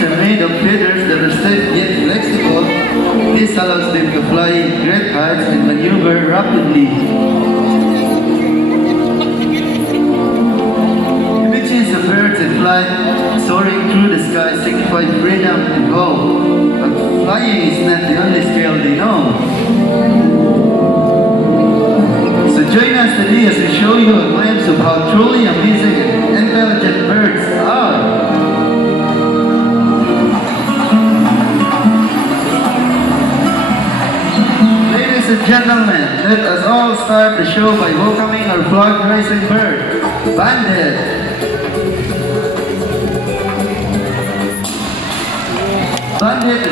wings are made of feathers that are stiff yet flexible. This allows them to fly in great heights and maneuver rapidly. Images of birds in flight soaring through the sky signify freedom and hope. But flying is not the only skill they know. So join us today as we show you a glimpse of how truly amazing and intelligent birds are. Ladies and gentlemen, let us all start the show by welcoming our flag-raising bird, Bandit. Bandit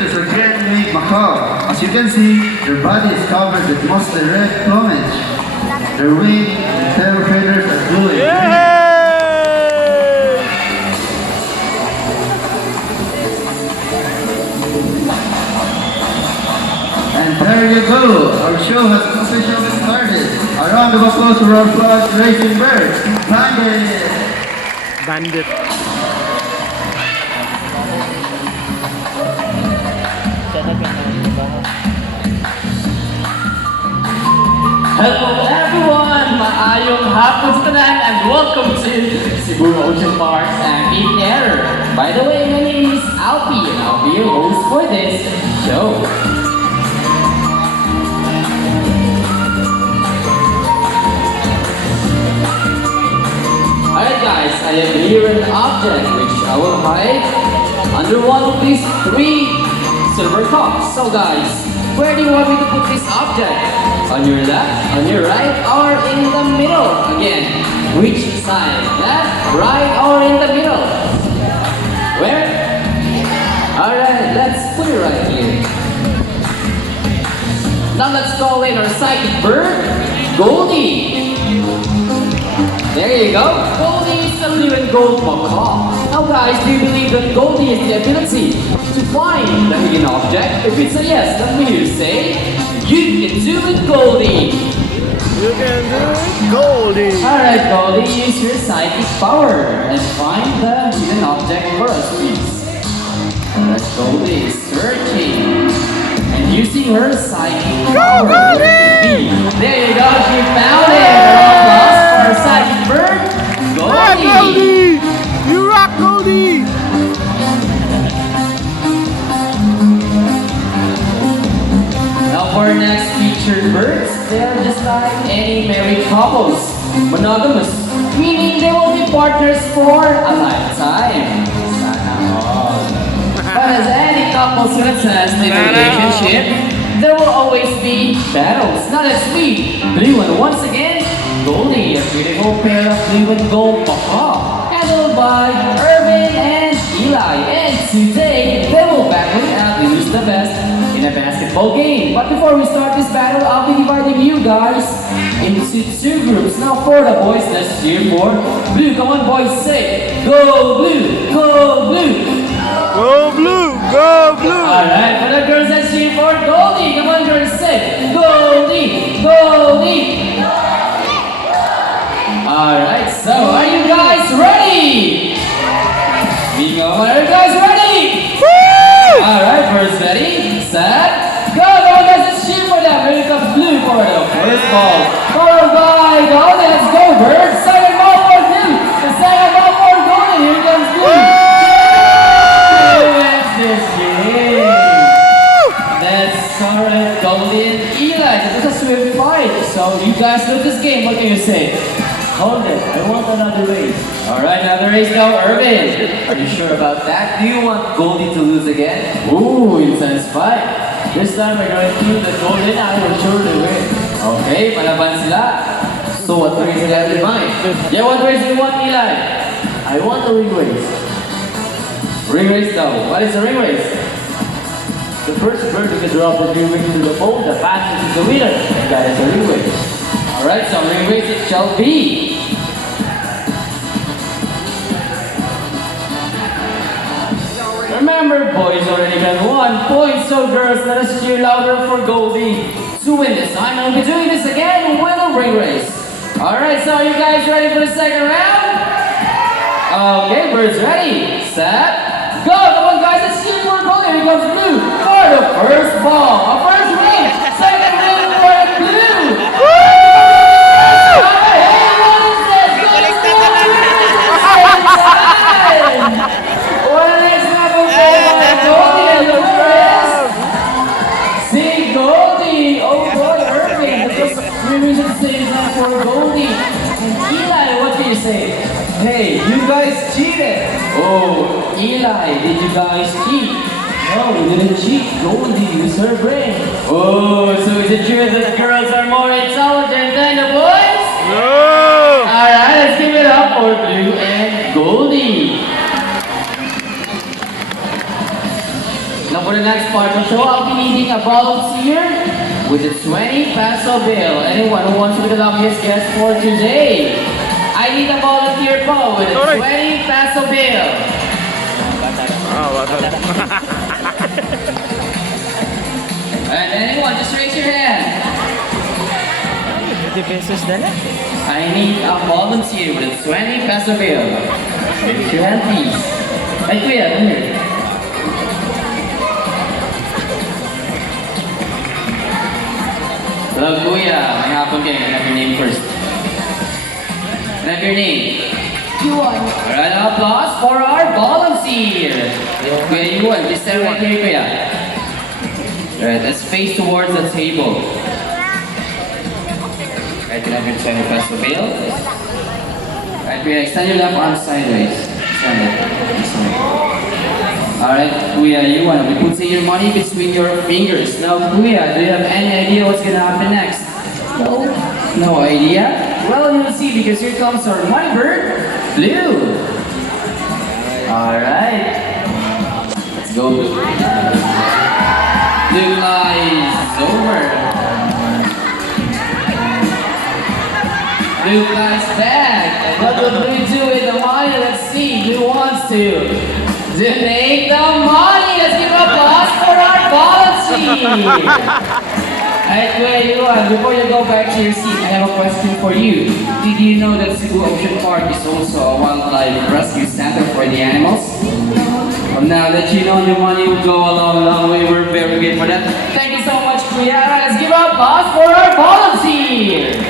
is a great macaw. As you can see, their body is covered with mostly red plumage. Their wing and tail feathers are blue and green. And there you go, our show has officially started. A round of applause for our flag racing bird, Bandit. Hello everyone! Maayong hapon sa tanan and welcome to Cebu Ocean Park's Amphitheater. By the way, my name is Alfie and I'll be your host for this show. Alright guys, I have here an object which I will hide under one of these three silver cups. So guys, where do you want me to put this object? On your left, on your right, or in the middle? Again, which side? Left, right, or in the middle? Where? Alright, let's put it right here. Now let's call in our psychic bird, Goldie. There you go. Goldie is a blue and gold macaw. Now guys, do you believe that Goldie has the ability to find the hidden object? If it's a yes, let me hear you say, you can do it, Goldie! You can do it, Goldie! Alright, Goldie, use your psychic power and find the hidden object for us, please. Alright, Goldie is searching and using her psychic power. There you go, she found it! Applause for our psychic bird, Goldie! Yeah, Goldie! You rock, Goldie! Now for our next featured birds, they're just like any married couples. Monogamous, meaning they will be partners for a lifetime. Sana all. But as any couple success in a relationship, there will always be battles. Now let's meet Blue and once again, Goldie, a beautiful pair of blue and gold macaw, handled by Irvin and Eli. And today, they will battle it out to who's the best in a basketball game. But before we start this battle, I'll be dividing you guys into two groups. Now for the boys, let's cheer for Blue. Come on boys, say, go Blue, go Blue. Go blue! Go blue! Alright, for the girls, let's cheer for Goldie. Come on girls, say, Goldie, Goldie. Alright, so are you guys ready? Bingo, are you guys ready? Woo! Alright, first ready, set, go! Come on guys, let's cheer for them. Here comes Blue for the first ball. Followed by Goldie, let's go birds. Second ball for Blue. The second ball for Goldie. Here comes Blue. Wins this game. That's correct, Goldie and Eli. This is a swift fight. So you guys know this game. What can you say? Hold it. I want another race. Alright, another race now, Irvin. Are you sure about that? Do you want Goldie to lose again? Ooh, intense fight. This time we're going to the Goldie and I will surely win. Okay, palaban sila. So what race do you have in mind? Yeah, what race do you want, Eli? I want a ring race. Ring race though. What is a ring race? The first bird to drop the ring race to the pole, the fastest is the winner. And that is a ring race. Alright, so ring race it shall be. Remember, boys already got 1 point, so girls, let us cheer louder for Goldie to win this time. And we'll be doing this again with a ring race. Alright, so are you guys ready for the second round? Okay, birds ready. set, go! Come on, guys, let's see for goal. Here comes blue for the first ball. A first ring, second ring for blue. Hey, what is this? What is this? What is happening? Goldie and the first. See, Goldie. Oh boy, Irving. That's the reason to say is not for Goldie. And Eli, what do you say? Hey, you guys cheated! Oh, Eli, did you guys cheat? No, we didn't cheat. Goldie used her brain. Oh, so is it true that girls are more intelligent than the boys? No! Alright, let's give it up for Blue and Goldie. Now for the next part of the show, I'll be needing a volunteer with a 20 peso bill. Anyone who wants to be the luckiest guest for today? I need a volunteer po with a 20 peso bill. And anyone, just raise your hand. 50 pesos dala. I need a volunteer with a 20 peso bill. Raise your hand, please. Ay, kuya, come here. Hello, kuya. May hapon kayo. Can I have your name first? Can I have your name? Yuan. Alright, applause for our volunteer. Kuya Yuan, please stand right here, kuya. Alright, let's face towards the table. Alright, can I have your 20 peso bill? Alright, kuya, extend your left arm sideways. Extend it. Alright, kuya Yuan, we put your money between your fingers. Now, kuya, do you have any idea what's gonna happen next? No. No idea? Well, you'll see because here comes our money bird, Blue. Alright. Let's go, Blue. Blue lies over. Blue lies back. And what will Blue do with the money? Let's see. Blue wants to donate the money. Let's give applause for our volunteer. Alright, Kuya Yuan, before you go back to your seat, I have a question for you. Did you know that Cebu Ocean Park is also a wildlife rescue center for the animals? Well, now that you know, your money will go a long way. We're very good for that. Thank you so much, Kuya. Let's give a applause for our volunteer.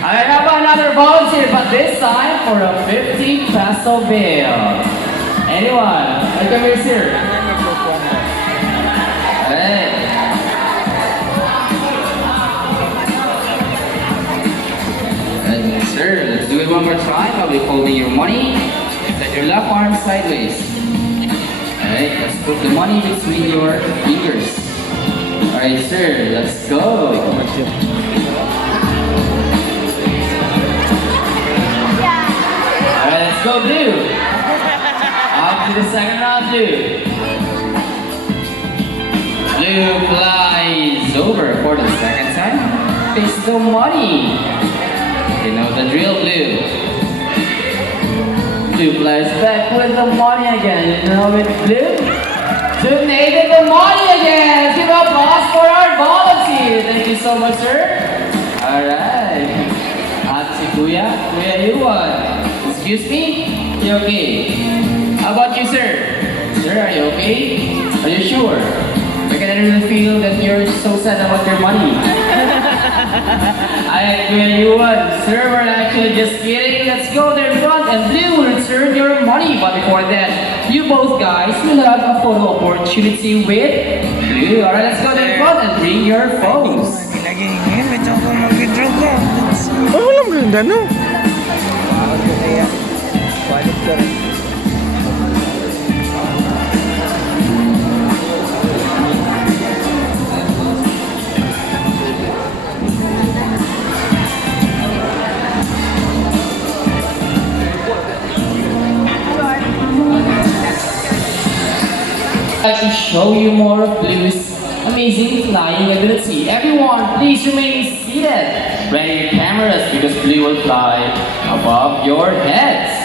I have another volunteer, but this time for a 50 peso bill. Anyone? I come here, sir. Alright. Sir, let's do it one more time. I'll be holding your money. Set your left arm sideways. Alright, let's put the money between your fingers. Alright, sir, let's go. Alright, let's go, Blue. Up to the second round, Blue. Blue flies over for the second time. Face the money. You know the drill, Blue. Blue flies back with the money again. You know it, Blue? Donated the money again. Let's give applause for our volunteer. Thank you so much, sir. Alright. At si Kuya Yuan. Excuse me? You okay? How about you, sir? Sir, are you okay? Are you sure? I can really feel that you're so sad about your money. Alright, Kuya Yuan, sir, we're actually just kidding. Let's go there in front and Blue will return your money. But before that, you both guys will have a photo opportunity with Blue. Alright, let's go there in front and bring your phones. Oh, walang ganda, no? I'd like to show you more of Blue's amazing flying ability. Everyone, please remain seated. Ready your cameras because Blue will fly above your heads.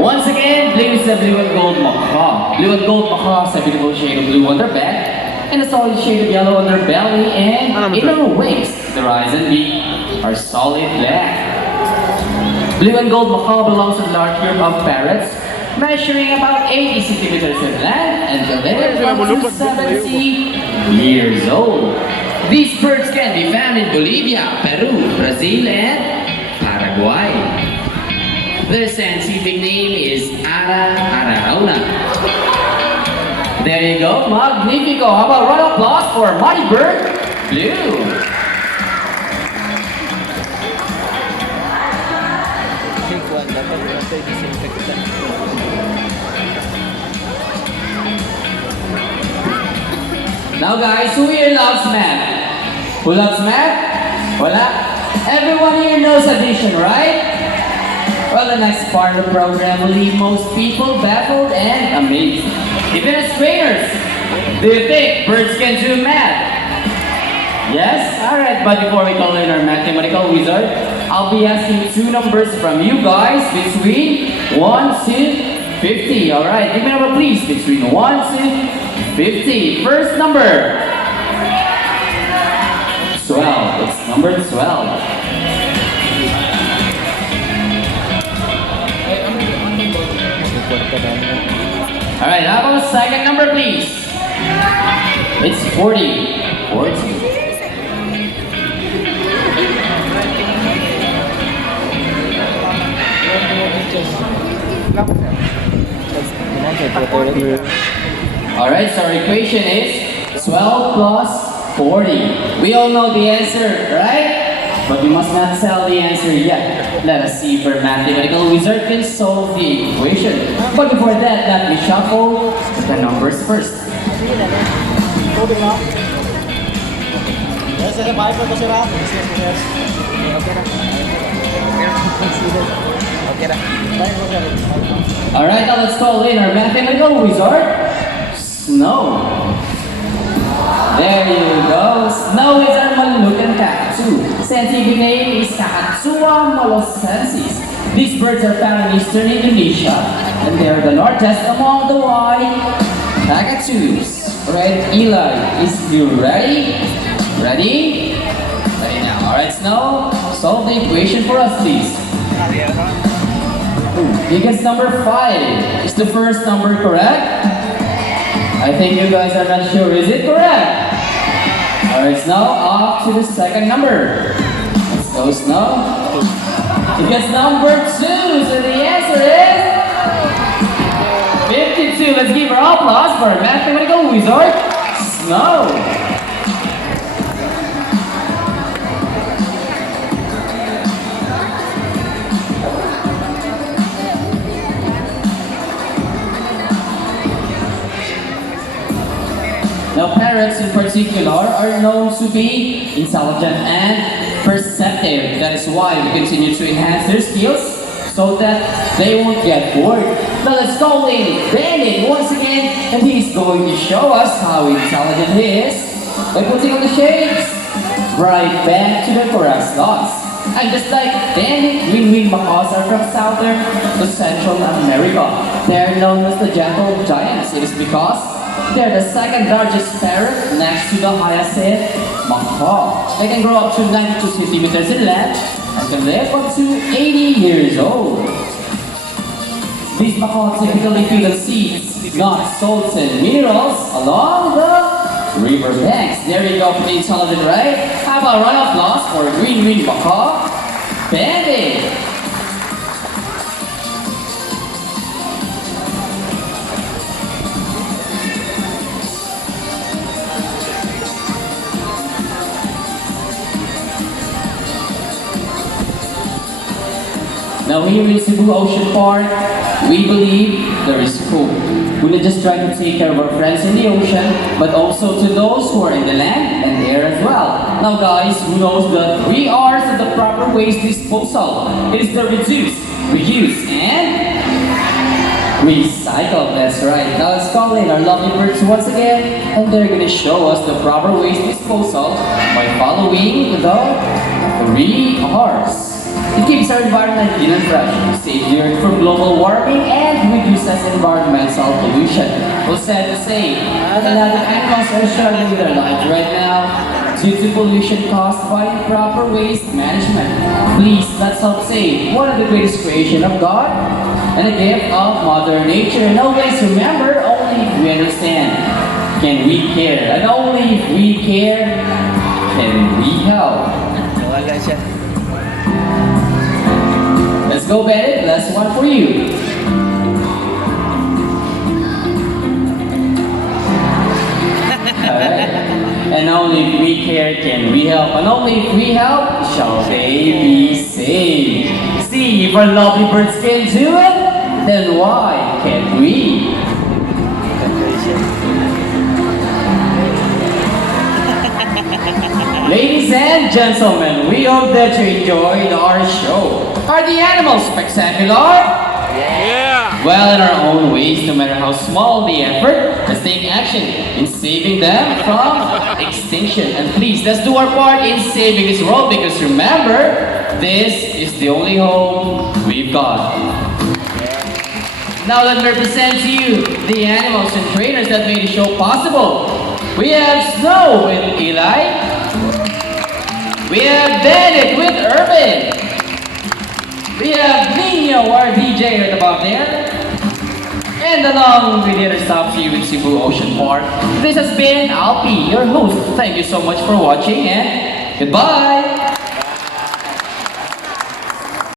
Once again, Blue is a blue and gold macaw. Blue and gold macaw has a beautiful shade of blue on their back and a solid shade of yellow on their belly and inner wings. Their eyes and beak are solid black. Blue and gold macaw belongs to the large group of parrots, measuring about 80 centimeters in length and living up to 70 years old. These birds can be found in Bolivia, Peru, Brazil, and Paraguay. Their scientific name is Ararauna. There you go, magnifico. How about round of applause for Mighty Bird Blue? Now guys, who here loves math? Who loves math? Wala? Everyone here knows addition, right? Well, the next part of the program will leave most people baffled and amazed. Even as trainers, do you think birds can do math? Yes? Alright, but before we call in our mathematical wizard, I'll be asking two numbers from you guys between 1 to 50. Alright, give me a number please between 1 to 50. First number. 12. It's number 12. Alright, how about the second number please? It's 40. 40. Alright, so our equation is 12 plus 40. We all know the answer, right? But we must not tell the answer yet. Let us see if our mathematical wizard can solve the equation. But before that, let me shuffle the numbers first. Alright, now let's call in our mathematical wizard, Snow. There you go. Snow is our Malukan cockatoo. Scientific name is Cakatua molossensis. These birds are found in eastern Indonesia, and they are the largest among the white cockatoos. Alright, Eli, is you ready? Ready? Ready now. Alright, Snow, solve the equation for us, please. Because number 5 is the first number, correct? I think you guys are not sure. Is it correct? Alright, Snow, off to the second number. Let's go, Snow. Because number 2, so the answer is 52. Let's give her applause for our mathematical wizard, Snow. Now, parrots in particular are known to be intelligent and perceptive. That is why we continue to enhance their skills so that they won't get bored. Now, let's call in Bandit once again, and he's going to show us how intelligent he is by putting on the shades right back to the correct slots. And just like Bandit, wing macaws are from southern to Central America. They're known as the gentle giants. It is because they're the second largest parrot next to the hyacinth macaw. They can grow up to 92 centimeters in length and can live up to 80 years old. These macaws typically feed on seeds, nuts, salts, and minerals along the river banks. There you go, pretty intelligent, right? How about a round of applause for green macaw, Bandit? Now here in Cebu Ocean Park, we believe there is hope. We're not just trying to take care of our friends in the ocean, but also to those who are in the land and air as well. Now guys, who knows the 3 R's of the proper waste disposal? It is the reduce, reuse, and recycle. That's right. Now let's call in our lovely birds once again, and they're going to show us the proper waste disposal by following the 3 R's. It keeps our environment clean and fresh, saves the earth from global warming, and reduces environmental pollution. Well, sad to say, a lot of animals are struggling with their lives right now due to pollution caused by improper waste management. Please, let's help save one of the greatest creation of God and a gift of Mother Nature. And always remember, only if we understand can we care, and only if we care can we help. Wala siya. Let's go, Bennett. Last one for you. Alright. And only if we care can we help, and only if we help shall they be saved. See, if our lovely birds can do it, then why can't we? Ladies and gentlemen, we hope that you enjoyed our show. Are the animals spectacular? Yeah! Well, in our own ways, no matter how small the effort, let's take action in saving them from extinction. And please, let's do our part in saving this world, because remember, this is the only home we've got. Now let me present to you the animals and trainers that made the show possible. We have Snow with Eli. We have Bennett with Urban. We have Nino, our DJ right above there. And along with the other staff here with Cebu Ocean Park, this has been Alpi, your host. Thank you so much for watching, and goodbye!